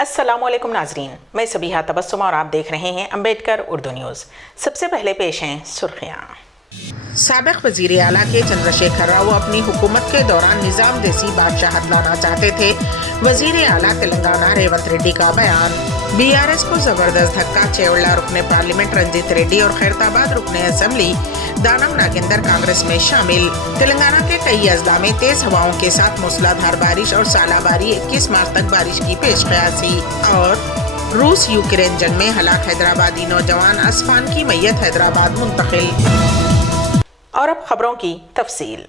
अस्सलाम वालेकुम नाजरीन, मैं सबीहा तबस्सुम और आप देख रहे हैं अम्बेडकर उर्दू न्यूज़। सबसे पहले पेश हैं सुर्खियाँ। साबिक वज़ीर आला के चंद्रशेखर राव अपनी हुकूमत के दौरान निज़ाम जैसी बादशाहत लाना चाहते थे। वज़ीर आला तेलंगाना रेवंत रेड्डी का बयान। बीआरएस को जबरदस्त धक्का, चेवल्ला रुकने पार्लियामेंट रंजीत रेड्डी और खैरताबाद रुकने असेंबली दानम नागेंदर कांग्रेस में शामिल। तेलंगाना के कई अजला में तेज हवाओं के साथ मूसलाधार बारिश और सालाबारी, 21 मार्च तक बारिश की पेशकयासी। और रूस यूक्रेन जंग में हलाक हैदराबादी नौजवान असफान की मैयत हैदराबाद मुंतकिल। और अब खबरों की तफसील।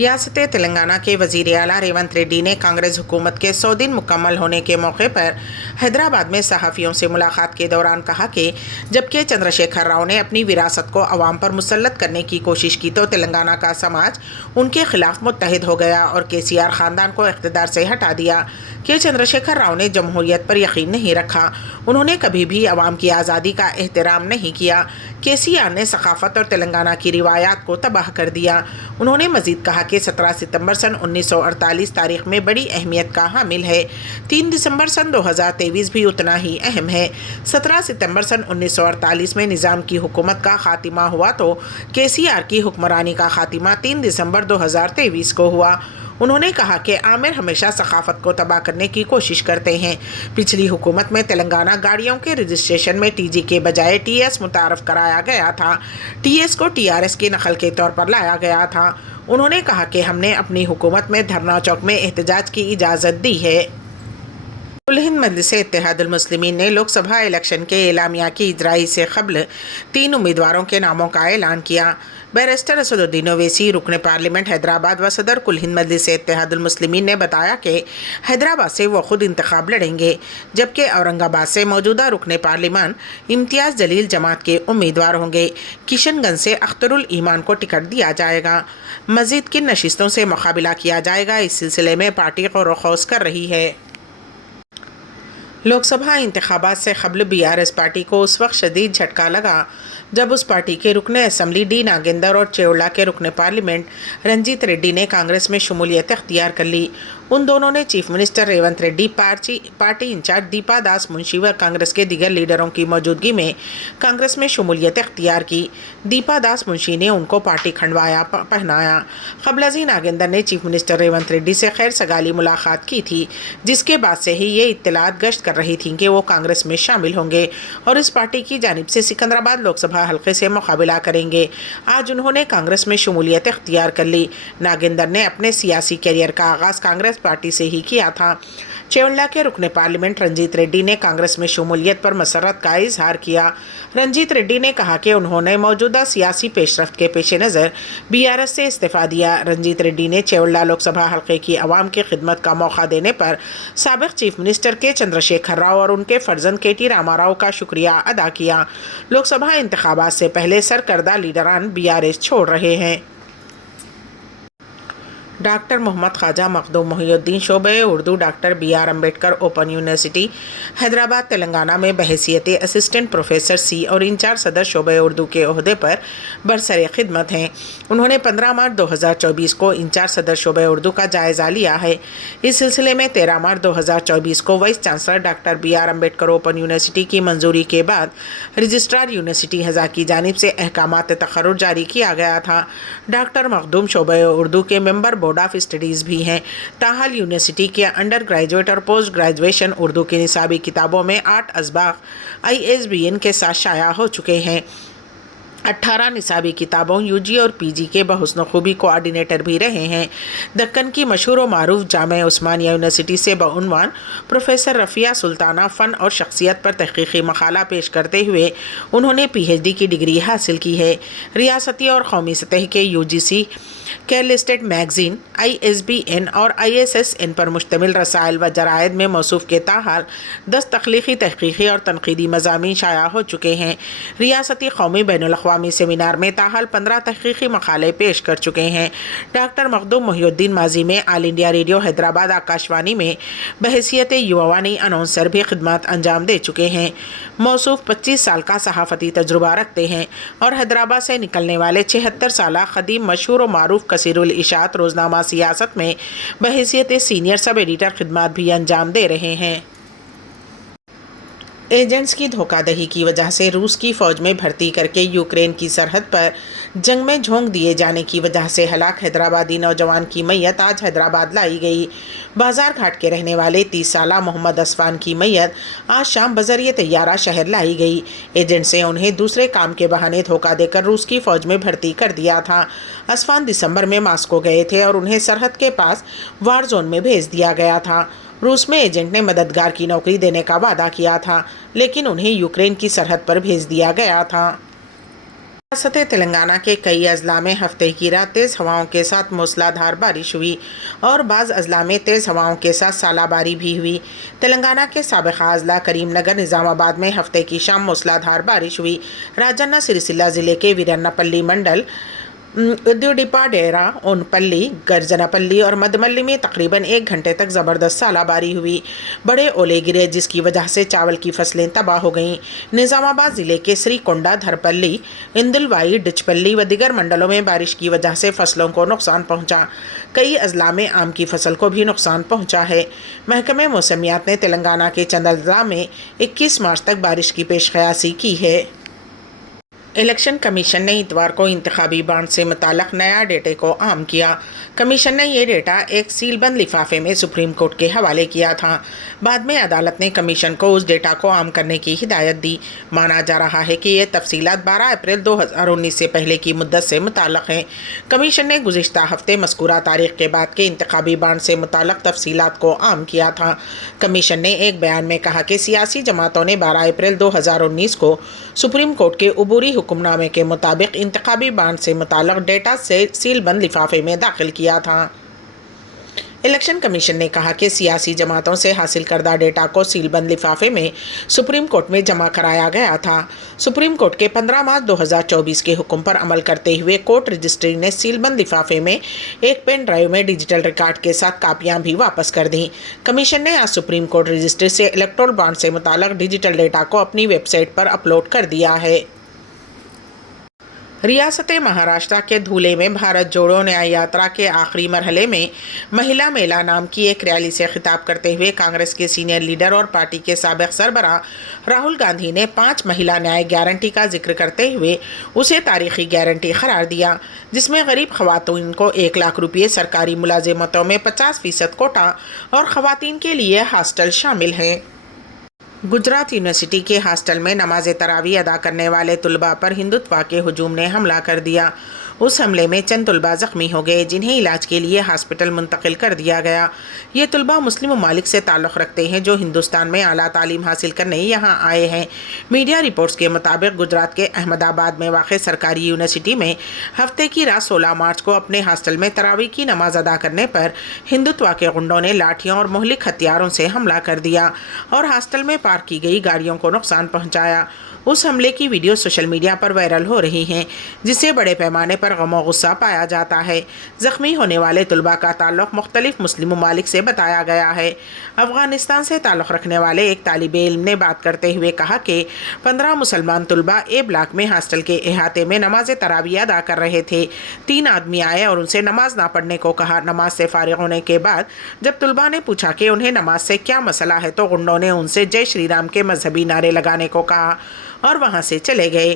रियासत तेलंगाना के वज़ीर आला रेवंत रेड्डी ने कांग्रेस हुकूमत के 100 दिन मुकम्मल होने के मौके पर हैदराबाद में सहाफ़ियों से मुलाकात के दौरान कहा कि जबकि चंद्रशेखर राव ने अपनी विरासत को अवाम पर मुसल्लत करने की कोशिश की तो तेलंगाना का समाज उनके खिलाफ मुत्तहिद हो गया और केसीआर ख़ानदान को इक़्तिदार से हटा दिया। कि चंद्रशेखर राव ने जमहूरियत पर यकीन नहीं रखा, उन्होंने कभी भी अवाम की आज़ादी का एहतराम नहीं किया। केसीआर ने सकाफ़त और तेलंगाना की रिवायात को तबाह कर दिया। उन्होंने मज़ीद कहा कि 17 सितंबर सन 1948 तारीख़ में बड़ी अहमियत का हामिल है। 3 दिसंबर सन 2023 भी उतना ही अहम है। 17 सितंबर सन 1948 में निज़ाम की हुकूमत का खात्मा हुआ तो केसीआर की हुक्मरानी का खात्मा 3 दिसंबर 2023 को हुआ। उन्होंने कहा कि आमिर हमेशा सकाफ़त को तबाह करने की कोशिश करते हैं। पिछली हुकूमत में तेलंगाना गाड़ियों के रजिस्ट्रेशन में टीजी के बजाय टीएस मुतारफ़ कराया गया था। टीएस को टीआरएस की नकल के तौर पर लाया गया था। उन्होंने कहा कि हमने अपनी हुकूमत में धरना चौक में एहतजाज की इजाज़त दी है। कुल हिंद मजलिस इत्तेहादुल मुस्लिमीन ने लोकसभा इलेक्शन के एलामिया की इजराई से क़ब्ल 3 उम्मीदवारों के नामों का ऐलान किया। बैरिस्टर असदुद्दीन ओवैसी रुकन पार्लियामेंट हैदराबाद व सदर कुल हिंद मजलिस इत्तेहादुल मुस्लिमीन ने बताया कि हैदराबाद से वो खुद इंतखाब लड़ेंगे, जबकि औरंगाबाद से मौजूदा रुकन पार्लिमान इम्तियाज़ जलील जमात के उम्मीदवार होंगे। किशनगंज से अख्तरुल ईमान को टिकट दिया जाएगा। मज़ीद किन नशिस्तों से मुकाबला किया जाएगा, इस सिलसिले में पार्टी को रखौस कर रही है। लोकसभा इंतखाबात से क़ब्ल बीआरएस पार्टी को उस वक्त शदीद झटका लगा जब उस पार्टी के रुकन असम्बली डी नागेंदर और चेवल्ला के रुकन पार्लियामेंट रंजीत रेड्डी ने कांग्रेस में शमूलियत इख्तियार कर ली। उन दोनों ने chief minister Revanth Reddy, party incharge Deepa Das Munshi व कांग्रेस के दीगर लीडरों की मौजूदगी में कांग्रेस में शमूलियत इख्तियार की। दीपा दास मुंशी ने उनको पार्टी खंडवाया पहनाया। क़ब्ल नागेंदर ने चीफ मिनिस्टर रेवंत रेड्डी से खैर सगाली मुलाकात की थी, जिसके बाद से ही ये इत्तलात गश्त कर रही थी कि वो कांग्रेस में शामिल होंगे और इस पार्टी की जानिब से सिकंदराबाद लोकसभा हल्के से मुकाबला करेंगे। आज उन्होंने कांग्रेस में शमूलियत इख्तियार कर ली। नागेंदर ने अपने सियासी कैरियर का आगाज़ कांग्रेस पार्टी से ही किया था। चेवल्ला के रुकन पार्लियामेंट रंजीत रेड्डी ने कांग्रेस में शमूलियत पर मसरत का इजहार किया। रंजीत रेड्डी ने कहा कि उन्होंने मौजूदा सियासी पेशरफ्त के पेश नज़र बीआरएस से इस्तीफ़ा दिया। रंजीत रेड्डी ने चेवल्ला लोकसभा हल्के की आवाम की खिदमत का मौका देने पर साबिक चीफ मिनिस्टर के चंद्रशेखर राव और उनके फर्जंद केटी रामाराव का शुक्रिया अदा किया। लोकसभा इंतखाबात से पहले सरकर्दा लीडरान बीआरएस छोड़ रहे हैं। डॉक्टर मोहम्मद ख्वाजा मखदूम मोहिउद्दीन शोबे Urdu doctor BR Ambedkar open university Hyderabad Telangana में बहैसियत असिस्टेंट प्रोफेसर सी और इंचार्ज सदर शोबे उर्दू के ओहदे पर बरसरे खिदमत हैं। उन्होंने 15 मार्च 2024 को इंचार्ज सदर शोबे उर्दू का जायज़ा लिया है। इस सिलसिले में 13 मार्च 2024 को vice chancellor doctor BR Ambedkar open university की मंजूरी के बाद रजिस्ट्रार यूनिवर्सिटी हज़ा की जानिब से अहकामात तक़र्रुर जारी किया गया था। डॉक्टर मखदूम शोबे उर्दू के मेंबर बोर्ड ऑफ स्टडीज़ भी हैं। ताहाल यूनिवर्सिटी के अंडर ग्रेजुएट और पोस्ट ग्रेजुएशन उर्दू की निसाबी किताबों में 8 असबाक़ ISBN के साथ शाया हो चुके हैं। 18 निसाबी किताबों UG और PG के बहुस्न खूबी कोऑर्डिनेटर भी रहे हैं। दक्कन की मशहूर व मारूफ जामिया उस्मानिया यूनिवर्सिटी से बउनवान प्रोफेसर रफ़िया सुल्ताना फ़न और शख्सियत पर तहक़ीक़ी मक़ाला पेश करते हुए उन्होंने PhD की डिग्री हासिल की है। रियासती और कौमी सतह के UGC care listed magazine ISBN और ISSN पर मुश्तमिल रसायल व जरायद में मौसूफ़ के ताहाल 10 तख्लीक़ी तहक़ीक़ी और तनक़ीदी मज़ामीन शाया हो चुके हैं। रियासती कौमी बैनुल-अक़वामी सेमिनार में ताहाल 15 तहक़ीक़ी मक़ाले पेश कर चुके हैं। डॉक्टर मखदूम मोहिउद्दीन माजी में all India radio Hyderabad Akashvani में बहैसियत युवानी अनाउंसर भी खिदमत अंजाम दे चुके हैं। मौसूफ़ 25 साल का सहाफ़ती तजुर्बा रखते हैं और हैदराबाद से निकलने वाले 76 साला ख़दीम मशहूर व मारूफ कसीरुल इशात रोज़नामा सियासत में बहैसियत सीनियर सब एडिटर खिदमत भी अंजाम दे रहे हैं। ایجنٹس کی دھوکہ دہی کی وجہ سے روس کی فوج میں بھرتی کر کے یوکرین کی سرحد پر جنگ میں جھونک دیے جانے کی وجہ سے ہلاک حیدرآبادی نوجوان کی میت آج حیدرآباد لائی گئی۔ بازار گھاٹ کے رہنے والے 30 سالہ محمد عثمان کی میت آج شام بذریعہ طیارہ شہر لائی گئی۔ ایجنٹ سے انہیں دوسرے کام کے بہانے دھوکہ دے کر روس کی فوج میں بھرتی کر دیا تھا۔ عثمان دسمبر میں ماسکو گئے تھے اور انہیں سرحد کے پاس وار زون میں بھیج دیا گیا تھا۔ روس میں ایجنٹ نے مددگار کی نوکری دینے کا وعدہ کیا تھا، لیکن انہیں یوکرین کی سرحد پر بھیج دیا گیا تھا۔ ریاست تلنگانہ کے کئی اضلاع میں ہفتے کی رات تیز ہواؤں کے ساتھ موسلا دھار بارش ہوئی اور بعض اضلاع میں تیز ہواؤں کے ساتھ ژالہ باری بھی ہوئی۔ تلنگانہ کے سابقہ اضلاع کریم نگر، نظام آباد میں ہفتے کی شام موسلا دھار بارش ہوئی۔ راجنا سریسیلا ضلع کے ویرنا پلی منڈل، ادیوڈیپا ڈیرا، اونپلی، گرجنا پلی اور مدملی میں تقریباً 1 گھنٹے تک زبردست ژالہ باری ہوئی۔ بڑے اولے گرے جس کی وجہ سے چاول کی فصلیں تباہ ہو گئیں۔ نظام آباد ضلع کے سری کونڈا، دھرپلی، اندلوائی، ڈچپلی و دیگر منڈلوں میں بارش کی وجہ سے فصلوں کو نقصان پہنچا۔ کئی اضلاع میں آم کی فصل کو بھی نقصان پہنچا ہے۔ محکمہ موسمیات نے تلنگانہ کے چند اضلاع میں 21 مارچ تک بارش کی پیش قیاسی کی ہے۔ الیکشن کمیشن نے اتوار کو انتخابی بانڈ سے متعلق نیا ڈیٹا کو عام کیا۔ کمیشن نے یہ ڈیٹا ایک سیل بند لفافے میں سپریم کورٹ کے حوالے کیا تھا۔ بعد میں عدالت نے کمیشن کو اس ڈیٹا کو عام کرنے کی ہدایت دی۔ مانا جا رہا ہے کہ یہ تفصیلات 12 اپریل 2019 سے پہلے کی مدت سے متعلق ہیں۔ کمیشن نے گزشتہ ہفتے مذکورہ تاریخ کے بعد کے انتخابی بانڈ سے متعلق تفصیلات کو عام کیا تھا۔ کمیشن نے ایک بیان میں کہا کہ سیاسی جماعتوں نے 12 اپریل 2019 کو سپریم کورٹ کے عبوری حکم نامے کے مطابق انتخابی بانڈ سے متعلق ڈیٹا سے سیل بند لفافے میں داخل کیا تھا۔ الیکشن کمیشن نے کہا کہ سیاسی جماعتوں سے حاصل کردہ ڈیٹا کو سیل بند لفافے میں سپریم کورٹ میں جمع کرایا گیا تھا۔ سپریم کورٹ کے 15 مارچ 2024 کے حکم پر عمل کرتے ہوئے کورٹ رجسٹری نے سیل بند لفافے میں ایک پین ڈرائیو میں ڈیجیٹل ریکارڈ کے ساتھ کاپیاں بھی واپس کر دیں۔ کمیشن نے آج سپریم کورٹ رجسٹری سے الیکٹورل بانڈ سے متعلق ڈیجیٹل ڈیٹا کو اپنی ویب سائٹ پر اپلوڈ کر دیا ہے۔ ریاست مہاراشٹر کے دھولے میں بھارت جوڑو نیائے یاترا کے آخری مرحلے میں مہیلا میلہ نام کی ایک ریلی سے خطاب کرتے ہوئے کانگریس کے سینئر لیڈر اور پارٹی کے سابق سربراہ راہل گاندھی نے 5 مہیلا نیائے گارنٹی کا ذکر کرتے ہوئے اسے تاریخی گارنٹی قرار دیا، جس میں غریب خواتین کو 1 لاکھ روپے، سرکاری ملازمتوں میں 50% کوٹا اور خواتین کے لیے ہاسٹل شامل ہیں۔ گجرات یونیورسٹی کے ہاسٹل میں نماز تراویح ادا کرنے والے طلباء پر ہندوتوا کے ہجوم نے حملہ کر دیا۔ اس حملے میں چند طلباء زخمی ہو گئے، جنہیں علاج کے لیے ہاسپٹل منتقل کر دیا گیا۔ یہ طلباء مسلم ممالک سے تعلق رکھتے ہیں جو ہندوستان میں اعلیٰ تعلیم حاصل کرنے یہاں آئے ہیں۔ میڈیا رپورٹس کے مطابق گجرات کے احمد آباد میں واقع سرکاری یونیورسٹی میں ہفتے کی رات 16 مارچ کو اپنے ہاسٹل میں تراویح کی نماز ادا کرنے پر ہندوتوا کے غنڈوں نے لاٹھیوں اور مہلک ہتھیاروں سے حملہ کر دیا اور ہاسٹل میں پارک کی گئی گاڑیوں کو نقصان پہنچایا۔ اس حملے کی ویڈیو سوشل میڈیا پر وائرل ہو رہی ہیں، جس سے بڑے پیمانے پر غم و غصہ پایا جاتا ہے۔ زخمی ہونے والے طلباء کا تعلق مختلف مسلم ممالک سے بتایا گیا ہے۔ افغانستان سے تعلق رکھنے والے ایک طالب علم نے بات کرتے ہوئے کہا کہ 15 مسلمان طلباء اے بلاک میں ہاسٹل کے احاطے میں نماز تراویح ادا کر رہے تھے۔ 3 آدمی آئے اور ان سے نماز نہ پڑھنے کو کہا۔ نماز سے فارغ ہونے کے بعد جب طلباء نے پوچھا کہ انہیں نماز سے کیا مسئلہ ہے تو غنڈوں نے ان سے جے شری رام کے مذہبی نعرے لگانے کو کہا اور وہاں سے چلے گئے۔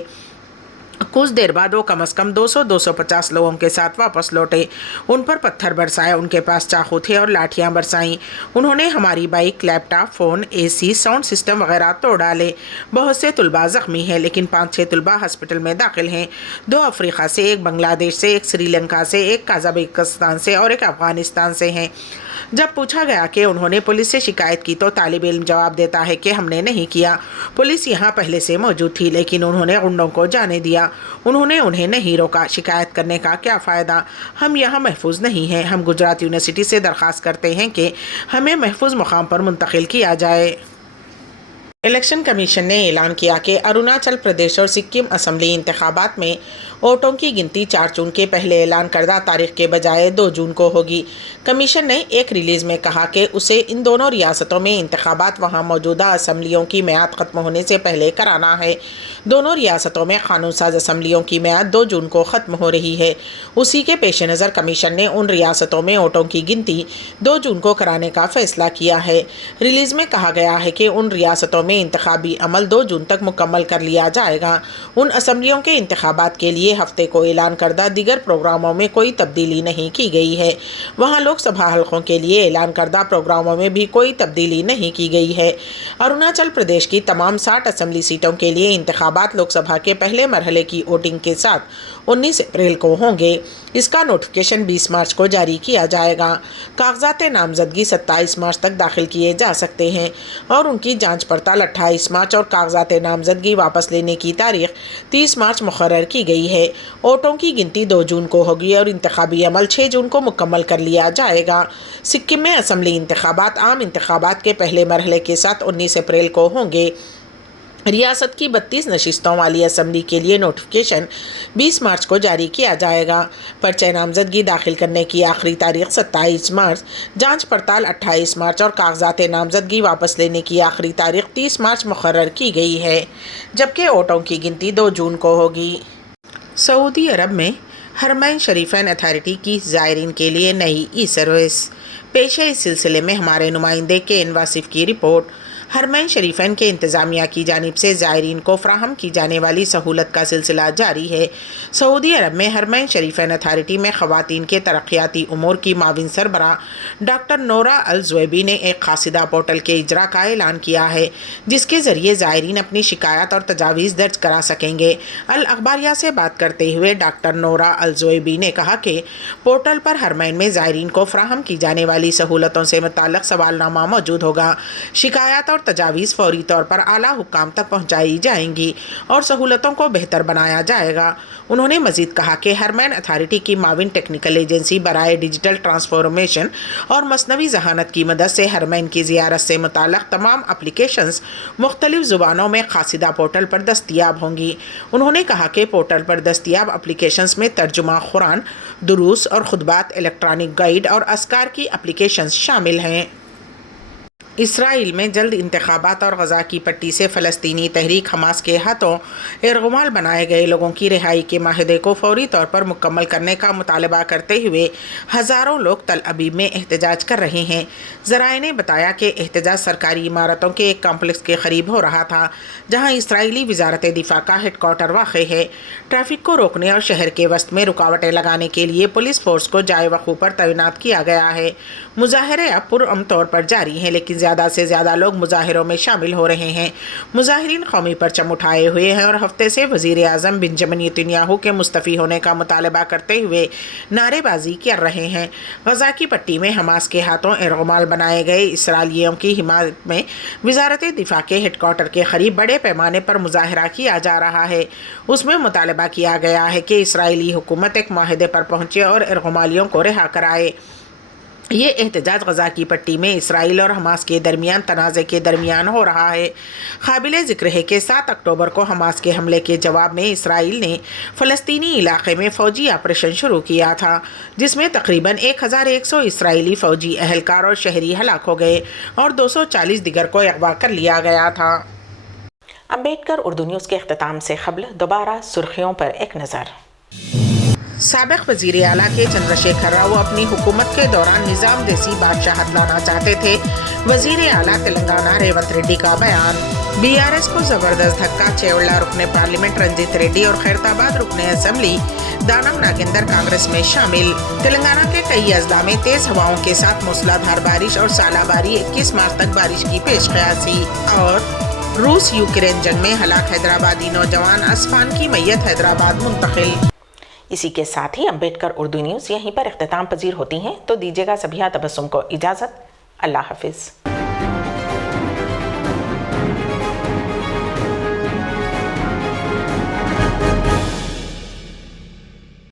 کچھ دیر بعد وہ کم از کم 200-250 لوگوں کے ساتھ واپس لوٹے۔ ان پر پتھر برسائے، ان کے پاس چاقو تھے اور لاٹھیاں برسائیں۔ انہوں نے ہماری بائک، لیپ ٹاپ، فون، اے سی، ساؤنڈ سسٹم وغیرہ توڑ ڈالے۔ بہت سے طلباء زخمی ہیں، لیکن 5-6 طلباء ہاسپٹل میں داخل ہیں۔ 2 افریقہ سے، 1 بنگلہ دیش سے، 1 سری لنکا سے، 1 قازقستان سے اور 1 افغانستان سے ہیں۔ جب پوچھا گیا کہ انہوں نے پولیس سے شکایت کی تو طالب علم جواب دیتا ہے کہ ہم نے نہیں کیا۔ پولیس یہاں پہلے سے موجود تھی، لیکن انہوں نے غنڈوں کو جانے دیا۔ انہوں نے انہیں نہیں روکا۔ شکایت کرنے کا کیا فائدہ؟ ہم یہاں محفوظ نہیں ہیں۔ ہم گجرات یونیورسٹی سے درخواست کرتے ہیں کہ ہمیں محفوظ مقام پر منتقل کیا جائے۔ الیکشن کمیشن نے اعلان کیا کہ اروناچل پردیش اور سکم اسمبلی انتخابات میں वोटों की गिनती 4 जून के पहले ऐलान करदा तारीख के बजाय 2 जून को होगी। कमीशन ने एक रिलीज में कहा कि उसे इन दोनों रियासतों में इंतखाबात वहां मौजूदा असम्बलियों की मियाद खत्म होने से पहले कराना है। दोनों रियासतों में कानून साज असम्बलियों की मियाद 2 जून को ख़त्म हो रही है। उसी के पेश नज़र कमीशन ने उन रियासतों में वोटों की गिनती 2 जून को कराने का फैसला किया है। रिलीज़ में कहा गया है कि उन रियासतों में इंतखाबी अमल 2 जून तक मुकम्मल कर लिया जाएगा। उन असम्बलियों के इंतखाबात के लिए हफ्ते को ऐलान करदा दीगर प्रोग्रामों में कोई तब्दीली नहीं की गई है। वहाँ लोकसभा हलकों के लिए ऐलान करदा प्रोग्रामों में भी कोई तब्दीली नहीं की गई है। अरुणाचल प्रदेश की तमाम 60 असम्बली सीटों के लिए इंतखाबात लोकसभा के पहले मरहले की वोटिंग के साथ 19 अप्रैल को होंगे। इसका नोटिफिकेशन 20 मार्च को जारी किया जाएगा। कागजात नामजदगी 27 मार्च तक दाखिल किए जा सकते हैं और उनकी जांच पड़ताल 28 मार्च और कागजात नामजदगी वापस लेने की तारीख 30 मार्च मुकर्रर की गई है। वोटों की गिनती 2 जून को होगी और इंतखाबी अमल 6 जून को मुकम्मल कर लिया जाएगा। सिक्किम में असम्बली इंतखाबात आम इंतखाबात के पहले मरहले के साथ 19 अप्रैल को होंगे। रियासत की 32 नशिस्तों वाली असम्बली के लिए नोटिफिकेशन 20 मार्च को जारी किया जाएगा। पर्चे नामजदगी दाखिल करने की आखिरी तारीख 27 मार्च, जांच पड़ताल 28 मार्च और कागजात नामजदगी वापस लेने की आखिरी तारीख 30 मार्च मुकर्रर की गई है, जबकि वोटों की गिनती 2 जून को होगी। सऊदी अरब में हरमैन शरीफैन अथॉरिटी की ज़ायरीन के लिए नई ई सर्विस पेश है। इस सिलसिले में हमारे नुमाइंदे के एन वासिफ की रिपोर्ट। हरमैन शरीफैन के इंतज़ामिया की जानिब से ज़ायरीन को फ्राहम की जाने वाली सहूलत का सिलसिला जारी है। सऊदी अरब में हरमैन शरीफैन अथॉरिटी में ख़वातीन के तरक्याती उमूर की माविन सरबरा डॉक्टर नोरा अल ज़ुवैबी ने एक खासिदा पोर्टल के इजरा का ऐलान किया है, जिसके ज़रिए ज़ायरीन अपनी शिकायत और तजावीज़ दर्ज करा सकेंगे। अल अखबारिया से बात करते हुए डॉक्टर नोरा अल ज़ुवैबी ने कहा कि पोर्टल पर हरमैन में ज़ायरीन को फ्राहम की जाने वाली सहूलतों से मुताल्लिक़ सवालनामा मौजूद होगा। शिकायत और तजावीज़ फौरी तौर पर आला हुक्काम तक पहुँचाई जाएंगी और सहूलतों को बेहतर बनाया जाएगा। उन्होंने मज़ीद कहा कि हरमैन अथॉरिटी की माविन टेक्निकल एजेंसी बराए डिजिटल ट्रांसफॉर्मेशन और मसनवी ज़हानत की मदद से हरमैन की ज़ियारत से मुताल्लिक़ तमाम एप्लीकेशंस मुख्तलिफ़ ज़ुबानों में खासिदा पोर्टल पर दस्तियाब होंगी। उन्होंने कहा कि पोर्टल पर दस्तियाब एप्लीकेशंस में तर्जुमा कुरान, दुरूस और खुतबात, इलेक्ट्रॉनिक गाइड और अस्कार की एप्लीकेशंस शामिल हैं। इसराइल में जल्द इंतखाबात और गज़ा की पट्टी से फ़लस्तीनी तहरीक हमास के हाथों इरग़माल बनाए गए लोगों की रिहाई के माहिदे को फौरी तौर पर मुकम्मल करने का मुतालबा करते हुए हज़ारों लोग तल अबीब में एहतजाज कर रहे हैं। ज़राए ने बताया कि एहतजाज सरकारी इमारतों के एक कॉम्प्लेक्स के करीब हो रहा था, जहाँ इसराइली वज़ारत दिफ़ा का हेडक्वार्टर वाक़ है। ट्रैफिक को रोकने और शहर के वस्त में रुकावटें लगाने के लिए पुलिस फोर्स को जाए वक़ू पर तैनात किया गया है। मुज़ाहरे अब पुरअमन तौर पर जारी हैं, लेकिन ज़्यादा से ज़्यादा लोग मुज़ाहिरों में शामिल हो रहे हैं। मुज़ाहिरीन कौमी परचम उठाए हुए हैं और हफ्ते से वज़ीर आज़म बेंजामिन नेतन्याहू के मुस्तफ़ी होने का मुतालबा करते हुए नारेबाजी कर रहे हैं। गज़ा की पट्टी में हमास के हाथों इरग़माल बनाए गए इसराइलियों की हिमायत में वज़ारत दिफ़ा के हेडक्वार्टर के करीब बड़े पैमाने पर मुज़ाहरा किया जा रहा है। उसमें मुतालबा किया गया है कि इसराइली हुकूमत एक माहिदे पर पहुँचे और इरग़मालियों को रिहा कराए। ये एहतजाज गज़ा की पट्टी में इसराइल और हमास के दरमियान तनाज़े के दरमियान हो रहा है। काबिल ज़िक्र है कि 7 अक्टूबर को हमास के हमले के जवाब में इसराइल ने फ़लस्तीनी इलाक़े में फ़ौजी ऑपरेशन शुरू किया था, जिसमें तकरीबन 1100 इसराइली फ़ौजी अहलकार और शहरी हलाक हो गए और 240 दिगर को अगवा कर लिया गया था। अम्बेडकर उर्दू न्यूज़ के इख्तिताम से क़ब्ल दोबारा सुर्खियों पर एक नज़र। साबिक़ वज़ीर आला के चंद्रशेखर राव अपनी हुकूमत के दौरान निज़ाम देसी बादशाहत लाना चाहते थे। वज़ीर आला तेलंगाना रेवंत रेड्डी का बयान। BRS को ज़बरदस्त धक्का, चेवल्ला रुकने पार्लियामेंट रंजीत रेड्डी और खैरताबाद रुकने असम्बली दानम नागेंदर कांग्रेस में शामिल। तेलंगाना के कई अजला में तेज़ हवाओं के साथ मूसलाधार बारिश और सालाबारी, 21 मार्च तक बारिश की पेश क़यासी। और रूस यूक्रेन जंग में हलाक हैदराबादी नौजवान असफान की मैयत हैदराबाद मुंतकिल। इसी के साथ ही अम्बेडकर उर्दू न्यूज़ यहीं पर इख्तिताम पजीर होती हैं, तो दीजिएगा सबिहा तबस्सुम को इजाज़त। अल्लाह हाफिज़।